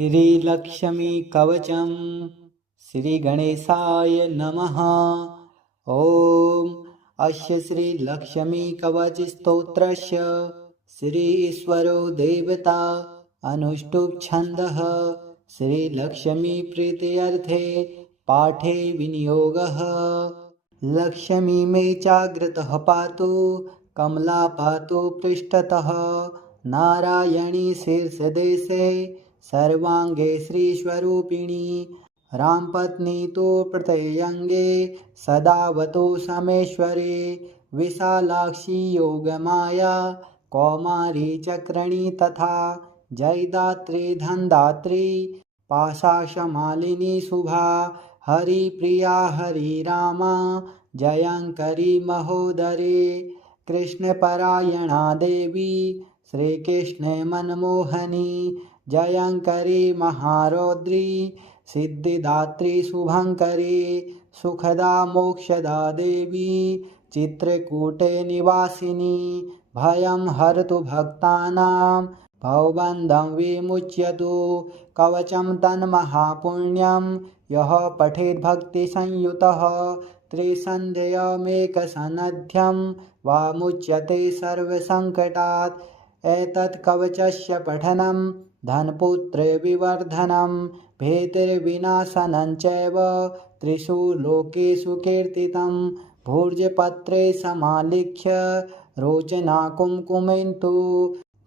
श्रीलक्ष्मी कवचम् श्रीगणेशाय नमः। ॐ अस्य श्रीलक्ष्मी कवच स्तोत्रस्य श्री ईश्वरो देवता अनुष्टुप् छन्दः श्रीलक्ष्मी प्रीत्यर्थे पाठे विनियोगः। लक्ष्मी मे जागृतः पातु कमला पातु पृष्ठतः नारायणी शीर्षदेशे सर्वांगे श्रीस्वरूपिणी रामपत्नी तो प्रत्यंगे सदावतो समेश्वरे विशालाक्षी योगमाया कौमारी चक्रणी तथा जयदात्री धनदात्री पाशाशमालिनी शुभा हरिप्रिया हरिरामा जयंकरी महोदरे कृष्णपरायणा देवी श्रीकृष्णे मनमोहनी जयंकरी महारौद्री सिद्धिदात्री शुभंकरी सुखदा मोक्षदा देवी चित्रकूटे निवासिनी भयं हरतु भक्तानां भवबन्धं विमुच्यतु। कवचं तन्महापुण्यं यः पठेत् भक्तिसंयुतः त्रिसन्ध्यमेकसनध्यं वा मुच्यते सर्वसङ्कटात्। एतत् कवचस्य पठनं धनपुत्र विवर्धनं भीतिर्विनाशनं चैव त्रिषु लोकेषु कीर्तितं। भूर्जपत्रे समालिख्य रोचना कुङ्कुमेन्तु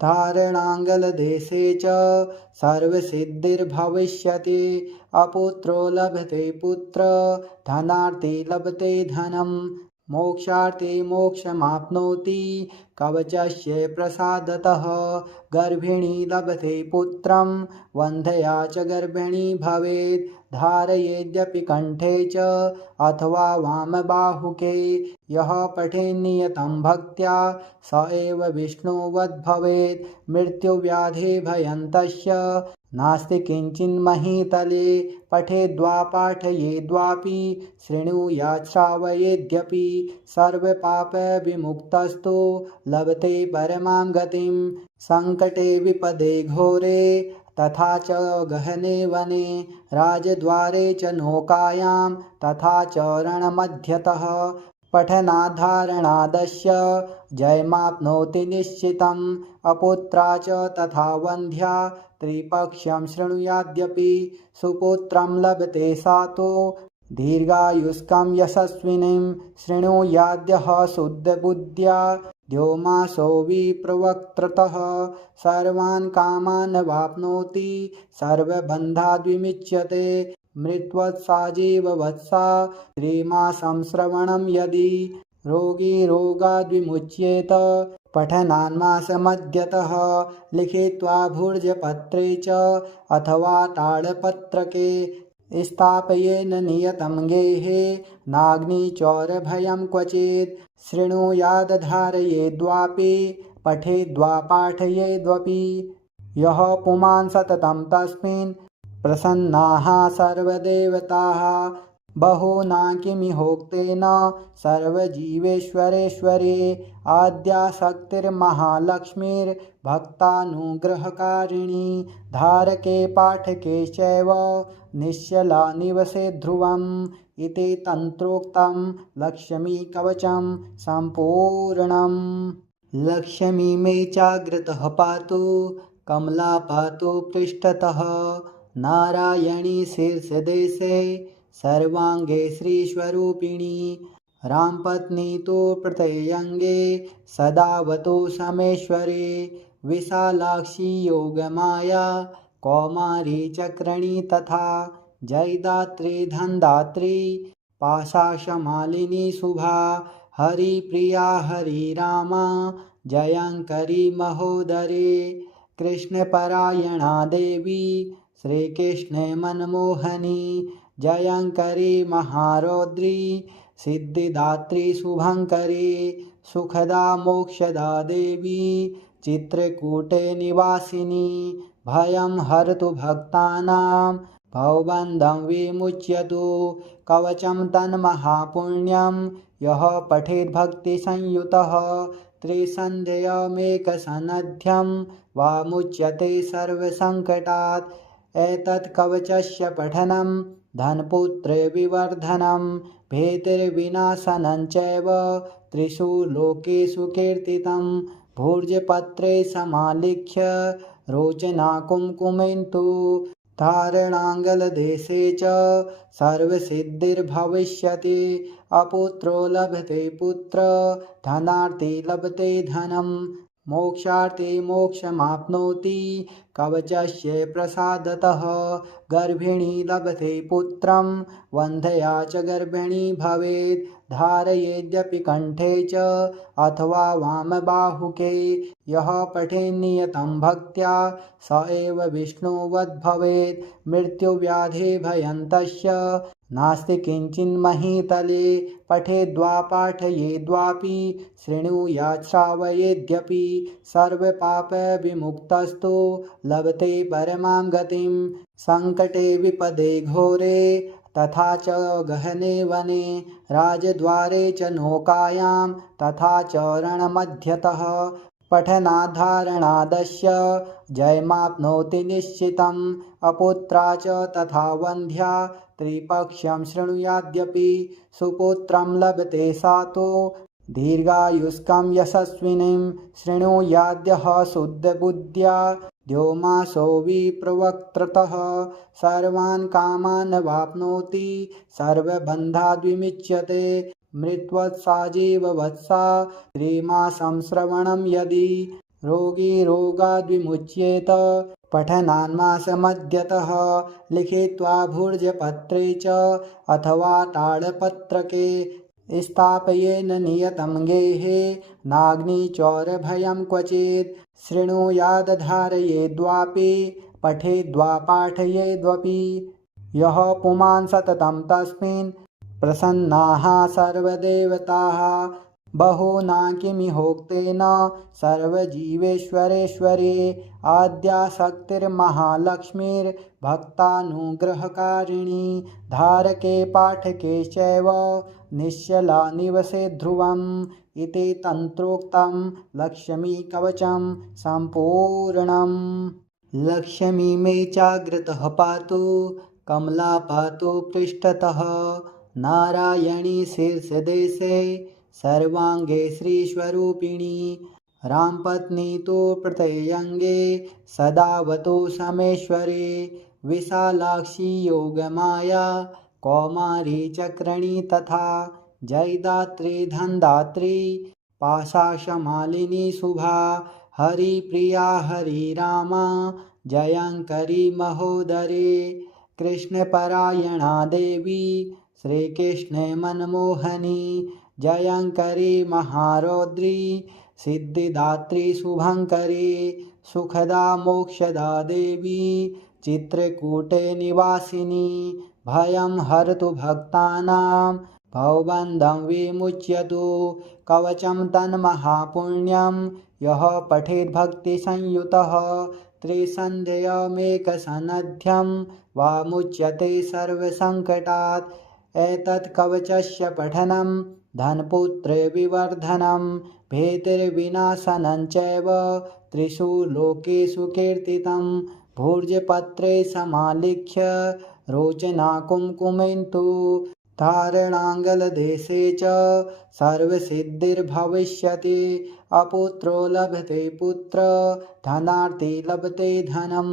धारणाङ्गलदेशे च सर्वसिद्धिर्भविष्यति। अपुत्रो लभते पुत्र धनार्थी लभते धनं मोक्षार्थी मोक्षमाप्नोति कवचस्य प्रसादतः। गर्भिणी लभते पुत्रं वन्ध्या च गर्भिणी भवेत् धारयेद्यपि कंठे च अथवा वामबाहुके। यः पठेन्नियतं भक्त्या स एव विष्णुवद् भवेत्। मृत्युव्याधिभयं तस्य नास्ति किंचिन्महीतले। पठेद्वा पाठयेद्वापि शृणुयात् श्रावयेद्यपि सर्वपापविमुक्तस्तु लभते परमां गतिं। संकटे विपदे घोरे तथा च गहने वने राजद्वारे च नौकायां तथा च रणमध्यतः पठनाधारणादस्य जयमाप्नोति निश्चितम्। अपुत्रा च तथा वन्ध्या त्रिपक्षं शृणुयाद्यपि सुपुत्रं लभते सातो दीर्घायुष्कं यशस्विनीं। शृणुयाद्यः शुद्धबुद्ध्या द्योमासो विप्रवक्त्रतः सर्वान् कामान् वाप्नोति सर्वबन्धाद् विमुच्यते। मृत्युवत्साजीववत्सा त्रिमासं श्रवणं यदि रोगी रोगाद् विमुच्येत। पठनान्मासमध्यतः लिखित्वा भूर्जपत्रे च अथवा ताडपत्रके स्थापयेन नियतं गेहे नाग्निचौरभयं क्वचित्। शृणुयाद् धारयेद्वापि पठेद्वा पाठयेद्वपि यः पुमान् सततं तस्मिन् प्रसन्नाः सर्वदेवताः। बहुना किमिहोक्तेन सर्वजीवेश्वरेश्वरे आद्याशक्तिर्महालक्ष्मीर्भक्तानुग्रहकारिणी धारके पाठके चैव निश्चला निवसे ध्रुवम्। इति तन्त्रोक्तं लक्ष्मी कवचं सम्पूर्णम्। लक्ष्मी मे जागृतः पातु कमला पातु पृष्ठतः नारायणी शीर्षदेशे सर्वांगे श्रीस्वरूपिणी रामपत्नी तो प्रत्यंगे सदावतो समेश्वरे विशालाक्षी योगमाया कौमारी चक्रणी तथा जयदात्री धनदात्री पाशाशमालिनी शुभा हरिप्रिया हरिरामा जयंकरी महोदरे कृष्णपरायणा देवी श्रीकृष्णे मनमोहनी जयंकरी महारौद्री सिद्धिदात्री शुभंकरी सुखदा मोक्षदा देवी चित्रकूटे निवासिनी भयं हरतु भक्तानां भवबन्धं विमुच्यतु। कवचं तन्महापुण्यं यः पठेत् भक्तिसंयुतः त्रिसन्ध्यमेकसनध्यं वा मुच्यते सर्वसङ्कटात्। एतत् कवचस्य पठनं धनपुत्रे विवर्धनं भीतिर्विनाशनं चैव त्रिषु लोकेषु कीर्तितं भूर्जपत्रे समालिख्य रोचना कुङ्कुमेन्तु धारणाङ्गलदेशे च सर्वसिद्धिर्भविष्यति अपुत्रो लभते पुत्र धनार्थी लभते धनं मोक्षार्थी मोक्षमाप्नोति कवचस्य प्रसादतः गर्भिणी लभते पुत्रं वन्ध्या च गर्भिणी भवेत् धारयेद्यपि कंठे च अथवा वामबाहुके यः पठेन्नियतं भक्त्या स एव विष्णुवद् भवेत् मृत्युव्याधिभयं तस्य नास्ति किञ्चिन्महीतले पठेद्वा पाठयेद्वापि शृणुयात् श्रावयेद्यपि सर्वपापविमुक्तस्तु लभते परमां गतिं सङ्कटे विपदे घोरे तथा च गहने वने राजद्वारे च नौकायां तथा च रणमध्यतः पठनाधारणादस्य जयमाप्नोति निश्चितम् अपुत्रा च तथा वन्ध्या त्रिपक्षं शृणुयाद्यपि सुपुत्रं लभते सातो दीर्घायुष्कं यशस्विनीं शृणुयाद्यः शुद्धबुद्ध्या द्योमासो विप्रवक्त्रतः सर्वान् कामान् वाप्नोति सर्वबन्धाद् विमुच्यते मृत्वत्साजीववत्सा त्रिमासं श्रवणं यदि रोगी रोगाद् विमुच्येत पठनान्मासमध्यतः लिखित्वा भूर्जपत्रे च अथवा ताडपत्रके स्थापयेन नियतं गेहे नाग्निचौरभयं क्वचित् शृणुयादधारयेद्वापि पठेद्वा पाठयेद्वपि यः पुमान् सततं तस्मिन् प्रसन्नाः सर्वदेवताः बहुना किमिहोक्तेन सर्वजीवेश्वरेश्वरे आद्याशक्तिर्महालक्ष्मीर्भक्तानुग्रहकारिणी धारके पाठके चैव निश्चला निवसे ध्रुवम् इति तन्त्रोक्तं लक्ष्मीकवचं सम्पूर्णम्। लक्ष्मी मे चाग्रतः पातु कमला पातु पृष्ठतः नारायणी शीर्षदेशे सर्वांगे श्रीस्वरूपिणी रामपत्नी तु प्रत्ययंगे सदावतु समेश्वरे विशालाक्षी योगमाया कौमारी चक्रणी तथा जयदात्री धनदात्री पाशाशमालिनी शुभा हरिप्रिया हरिरामा जयंकरी महोदरे कृष्णपरायणा देवी श्रीकृष्णे मनमोहनी जयंकरी महारौद्री सिद्धिदात्री शुभंकरी सुखदा मोक्षदा देवी चित्रकूटे निवासिनी भयं हरतु भक्तानां भवबन्धं विमुच्यतु कवचं तन्महापुण्यं यः पठेद्भक्तिसंयुतः त्रिसन्ध्यमेकसनध्यं वा मुच्यते सर्वसङ्कटात् एतत् कवचस्य पठनं धनपुत्रे विवर्धनं भीतिर्विनाशनं चैव त्रिषु लोकेषु कीर्तितं भूर्जपत्रे समालिख्य रोचना कुङ्कुमेन्तु धारणाङ्गलदेशे च सर्वसिद्धिर्भविष्यति अपुत्रो लभते पुत्र धनार्थी लभते धनं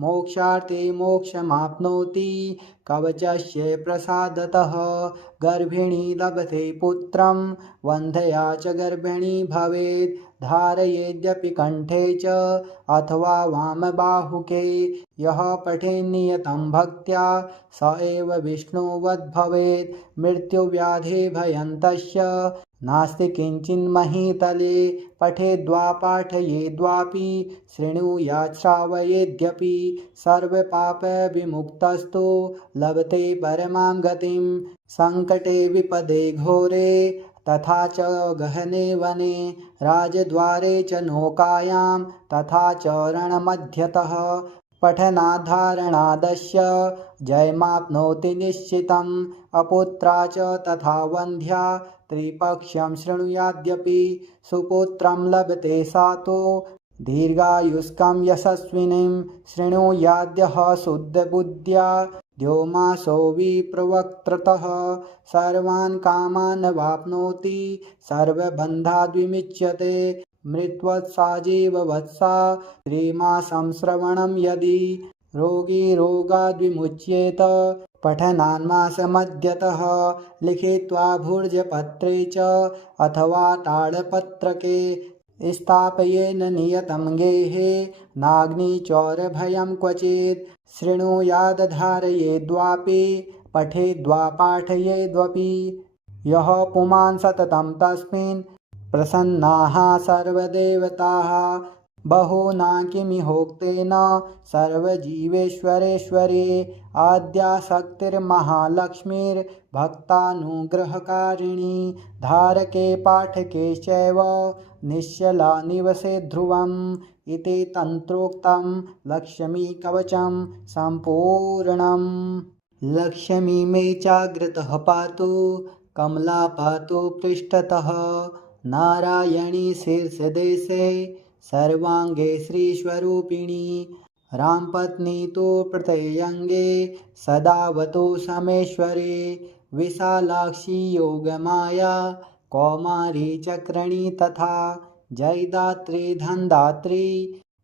मोक्षार्थी मोक्षमाप्नोति कवचस्य प्रसादतः गर्भिणी लभते पुत्रं वन्ध्या च गर्भिणी भवेत् धारयेद्यपि कंठे च अथवा वामबाहुके यः पठेन्नियतं भक्त्या स एव विष्णुवद् भवेत् मृत्युव्याधिभयं तस्य नास्ति किञ्चिन्महीतले पठेद्वा पाठयेद्वापि शृणुयात् श्रावयेद्यपि सर्वपापविमुक्तस्तु लभते परमां गतिं सङ्कटे विपदे घोरे तथा च गहने वने राजद्वारे च नौकायां तथा च रणमध्यतः पठनाधारणादस्य जयमाप्नोति निश्चितम् अपुत्रा च तथा वन्ध्या त्रिपक्षं शृणुयाद्यपि सुपुत्रं लभते सातो दीर्घायुष्कं यशस्विनीं शृणुयाद्यः शुद्धबुद्ध्या द्योमासो विप्रवक्त्रतः सर्वान् कामान् वाप्नोति सर्वबन्धाद् विमुच्यते मृत्वत्सा जीववत्सा त्रिमासं श्रवणं यदि रोगी रोगाद् विमुच्येत पठनान्मासमद्यतः लिखित्वा भुर्जपत्रे च अथवा ताडपत्रके स्थापयेन नियतं गेहे नाग्निचौरभयं क्वचित् शृणुयादधारयेद्वापि पठेद्वा पाठयेद्वपि यः पुमान् सततं तस्मिन् प्रसन्नाः सर्वदेवताः बहुना किमिहोक्तेन सर्वजीवेश्वरेश्वरे आद्याशक्तिर्महालक्ष्मीर्भक्तानुग्रहकारिणी धारके पाठके चैव निश्चला निवसे ध्रुवम् इति तन्त्रोक्तं लक्ष्मीकवचं सम्पूर्णम्। लक्ष्मी मे चाग्रतः पातु कमला पातु पृष्ठतः नारायणी शीर्षदेशे सर्वांगे श्रीस्वरूपिणी रामपत्नी तु प्रत्ययंगे सदावतु समेश्वरे विशालाक्षी योगमाया कौमारी चक्रणी तथा जयदात्री धनदात्री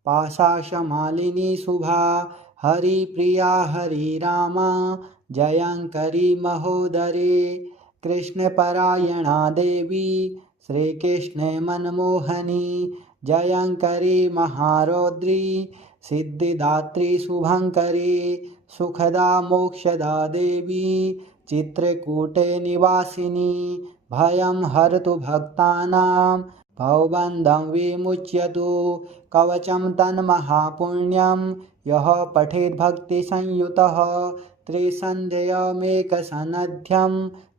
पाशाशमालिनी शुभा हरिप्रिया हरिरामा जयंकरी महोदरे कृष्णपरायणा देवी श्रीकृष्णे मनमोहनी जयंकरी महारौद्री सिद्धिदात्री शुभंकरी सुखदा मोक्षदा देवी चित्रकूटे निवासिनी भयं हरतु भक्तानां भवबन्धं विमुच्यतु कवचं तन्महापुण्यं यः पठेत् भक्तिसंयुतः त्रिसन्ध्यमेकसनध्यं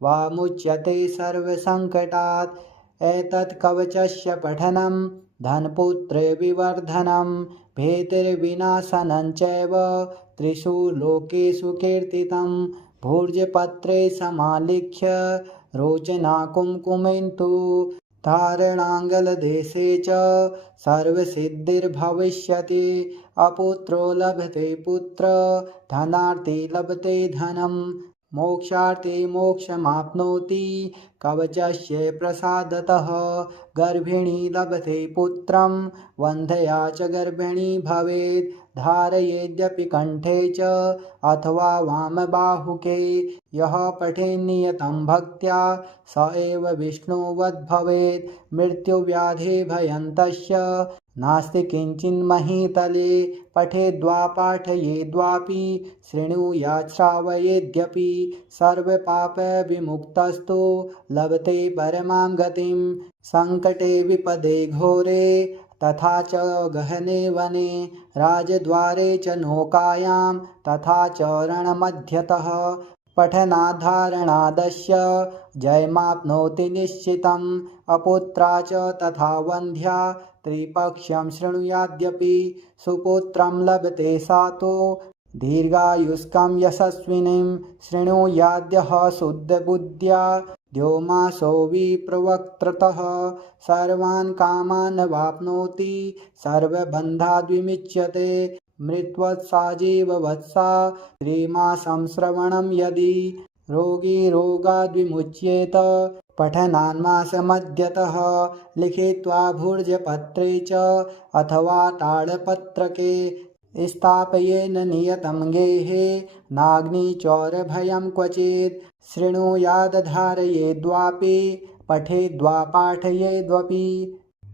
वा मुच्यते सर्वसङ्कटात् एतत् कवचस्य पठनं धनपुत्रे विवर्धनं भीतिर्विनाशनं चैव त्रिषु लोकेषु कीर्तितं भूर्जपत्रे समालिख्य रोचना कुङ्कुमेन्तु धारणाङ्गलदेशे च सर्वसिद्धिर्भविष्यति अपुत्रो लभते पुत्र धनार्थी लभते धनं मोक्षार्थी मोक्षमाप्नोति कवचस्य प्रसादतः गर्भिणी लभते पुत्रं वन्ध्या च गर्भिणी भवेत् धारयेद्यपि कंठे च अथवा वामबाहुके यः पठेन्नियतं भक्त्या स एव विष्णुवद् भवेत् मृत्युव्याधिभयं तस्य नास्ति किञ्चिन्महीतले पठेद्वा पाठयेद्वापि शृणुयात् श्रावयेद्यपि सर्वपापविमुक्तस्तु लभते परमां गतिं संकटे विपदे घोरे तथा च गहने वने राजद्वारे च नौकायां तथा च रणमध्यतः पठनाधारणादस्य जयमाप्नोति निश्चितम् अपुत्रा च तथा वन्ध्या त्रिपक्ष्यं शृणुयाद्यपि सुपुत्रं लभते सा तु दीर्घायुष्कं यशस्विनीं शृणुयाद्यः शुद्धबुद्ध्या द्योमासो विप्रवक्त्रतः सर्वान् कामान् वाप्नोति सर्वबन्धाद् विमुच्यते मृत्वत्सा जीववत्सा त्रिमासं श्रवणं यदि रोगी रोगाद् विमुच्येत पठनान्मासमद्यतः लिखित्वा भुर्जपत्रे च अथवा ताडपत्रके स्थापयेन नियतं गेहे नाग्निचौरभयं क्वचित् शृणुयादधारयेद्वापि पठेद्वा पाठयेद्वपि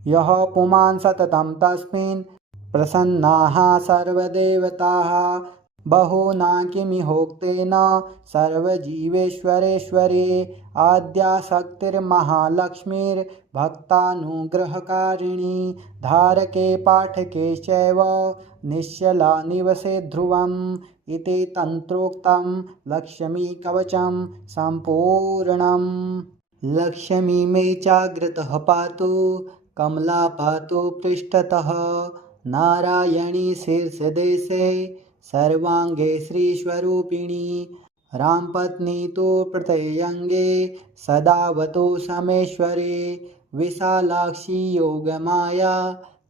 यः पुमान् सततं तस्मिन् प्रसन्नाः सर्वदेवताः बहुना किमिहोक्तेन सर्वजीवेश्वरेश्वरे आद्याशक्तिर्महालक्ष्मीर्भक्तानुग्रहकारिणी धारके पाठके चैव निश्चला निवसे ध्रुवम् इति तन्त्रोक्तं लक्ष्मीकवचं सम्पूर्णम्। लक्ष्मी मे चाग्रतः पातु कमला पातु पृष्ठतः नारायणी शीर्षदेशे सर्वांगे श्रीस्वरूपिणी रामपत्नी तु प्रत्ययंगे सदावतु समेश्वरे विशालाक्षी योगमाया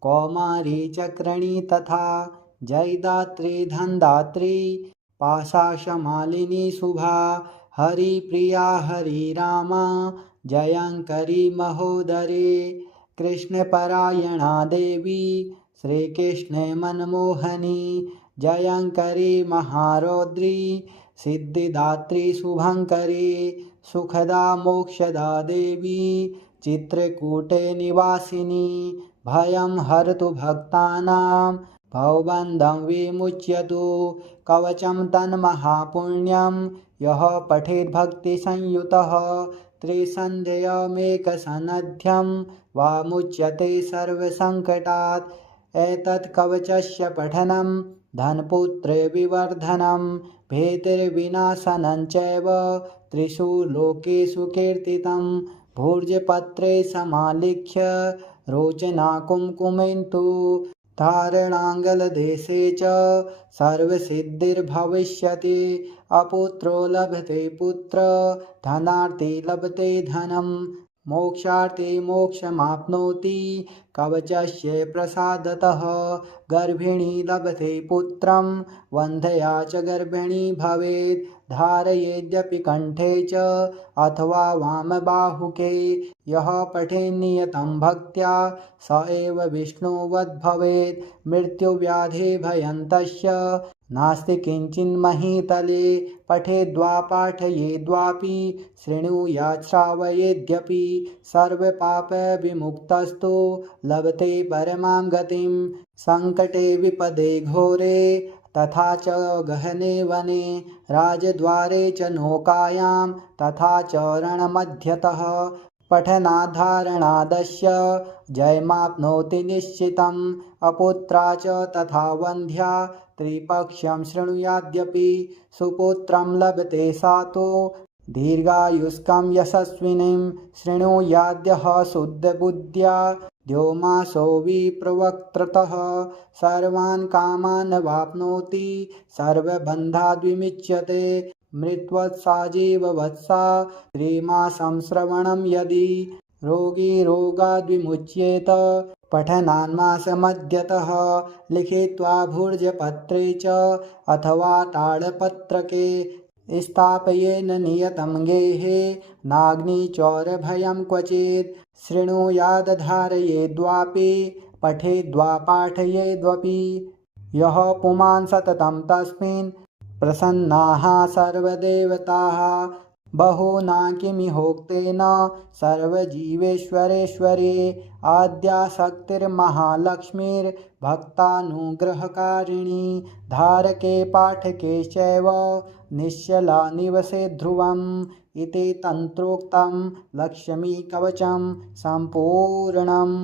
कौमारी चक्रणी तथा जयदात्री धनदात्री पाशाशमालिनी शुभा हरिप्रिया हरिरामा जयंकरी महोदरे कृष्णपरायणा देवी श्रीकृष्णे मनमोहनी जयंकरी महारौद्री सिद्धिदात्री शुभंकरी सुखदा मोक्षदा देवी चित्रकूटे निवासिनी भयं हरतु भक्तानां भवबन्धं विमुच्यतु कवचं तन्महापुण्यं यः पठेत् भक्तिसंयुतः त्रिसन्ध्यमेकसनध्यं वा मुच्यते सर्वसङ्कटात् एतत् कवचस्य पठनं धनपुत्रविवर्धनं भीतिर्विनाशनं चैव त्रिषु लोकेषु कीर्तितं भूर्जपत्रे समालिख्य रोचना कुङ्कुमेन्तु धारणाङ्गलदेशे च सर्वसिद्धिर्भविष्यति अपुत्रो लभते पुत्र धनार्थी लभते धनं मोक्षार्थी मोक्षमाप्नोति कवचस्य प्रसादतः गर्भिणी लभते पुत्रं वन्ध्या च गर्भिणी भवेत् धारयेद्यपि कण्ठे च अथवा वामबाहुके यः पठेन्नियतं भक्त्या स एव विष्णुवद् भवेत् मृत्युव्याधिभयं तस्य नास्ति किञ्चिन्महीतले पठेद्वा पाठयेद्वापि शृणुयात् श्रावयेद्यपि सर्वपापविमुक्तस्तु लभते परमां गतिं सङ्कटे विपदे घोरे तथा च गहने वने राजद्वारे च नौकायां तथा च रणमध्यतः पठनाधारणादस्य जयमाप्नोति निश्चितम् अपुत्रा च तथा वन्ध्या त्रिपक्षं शृणुयाद्यपि सुपुत्रं लभते सातो दीर्घायुष्कं यशस्विनीं शृणुयाद्यः शुद्धबुद्ध्या द्योमासो विप्रवक्त्रतः सर्वान् कामान् वाप्नोति सर्वबन्धाद् विमुच्यते मृत्वत्साजीववत्सा त्रिमासं श्रवणं यदि रोगी रोगाद् विमुच्येत पठनान्मासमध्यतः लिखित्वा भूर्जपत्रे च अथवा ताडपत्रके स्थापयेन नियतं गेहे नाग्निचौरभयं क्वचित् शृणुयादधारयेद्वापि पठेद्वा पाठयेद्वपि यः पुमान् सततं तस्मिन् प्रसन्नाः सर्वदेवताः बहुना किमिहोक्तेन सर्वजीवेश्वरेश्वरे आद्याशक्तिर्महालक्ष्मीर्भक्तानुग्रहकारिणी धारके पाठके चैव निश्चला निवसे ध्रुवम् इति तन्त्रोक्तं लक्ष्मीकवचं सम्पूर्णम्।